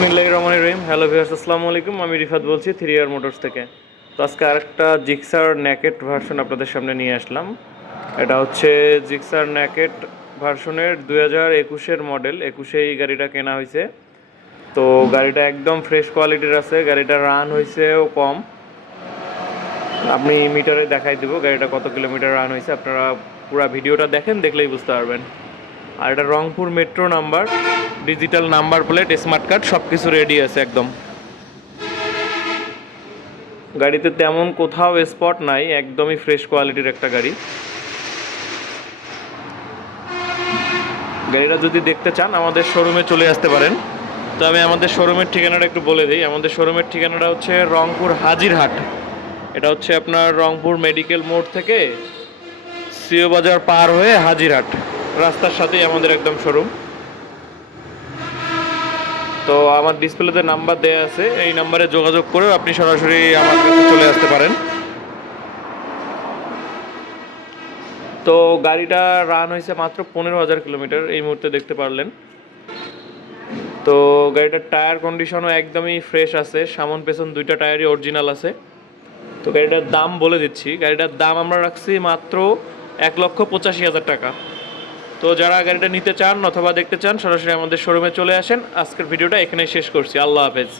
বিসমিল্লাহ রহমান রহিম। Hello viewers আসসালামু আলাইকুম। আমি রিফাত বলছি থ্রি ইয়ার মোটরস থেকে। তো আজকে আরেকটা জিক্সার ন্যাকেট ভার্সন আপনাদের সামনে নিয়ে আসলাম। এটা হচ্ছে জিক্সার ন্যাকেট ভার্সনের দুই হাজার একুশের মডেল একুশে এই গাড়িটা কেনা হয়েছে। তো গাড়িটা একদম ফ্রেশ কোয়ালিটির আছে। গাড়িটা রান হয়েছেও কম। আপনি মিটারে দেখাই দেবো। গাড়িটা কত কিলোমিটার রান হয়েছে। আপনারা পুরো ভিডিওটা দেখেন, দেখলেই বুঝতে পারবেন। আর এটা Rangpur metro number, digital number plate smart card সব কিছু রেডি আছে একদম। গাড়িতে তেমন কোথাও স্পট নাই, একদমই ফ্রেশ কোয়ালিটির একটা গাড়ি। গাড়িটা যদি দেখতে চান, আমাদের শোরুমে চলে আসতে পারেন। তো আমি আমাদের শোরুমের ঠিকানাটা একটু বলে দিই। আমাদের শোরুমের ঠিকানাটা হচ্ছে রংপুর হাজিরহাট। এটা হচ্ছে আপনার রংপুর মেডিকেল মোড় থেকে সিও বাজার পার হয়ে হাজিরহাট। রাস্তার সাথেই আমাদের একদম শোরুম তো আমার ডিসপ্লেতে নাম্বার দেওয়া আছে, এই নাম্বারে যোগাযোগ করে আপনি সরাসরি আমার কাছে চলে আসতে পারেন। তো গাড়িটা রান হয়েছে মাত্র পনেরো হাজার কিলোমিটার এই মুহূর্তে দেখতে পারলেন। তো গাড়িটার টায়ার কন্ডিশনও একদমই ফ্রেশ আছে, সামন পেছন দুইটা টায়ারই অরিজিনাল আছে। তো গাড়িটার দাম বলে দিচ্ছি, গাড়িটার দাম আমরা রাখছি মাত্র এক লক্ষ পঁচাশি হাজার টাকা। তো যারা গাড়িটা নিতে চান অথবা দেখতে চান, সরাসরি আমাদের শোরুমে চলে আসেন। আজকের ভিডিওটা এখানেই শেষ করছি। আল্লাহ হাফেজ।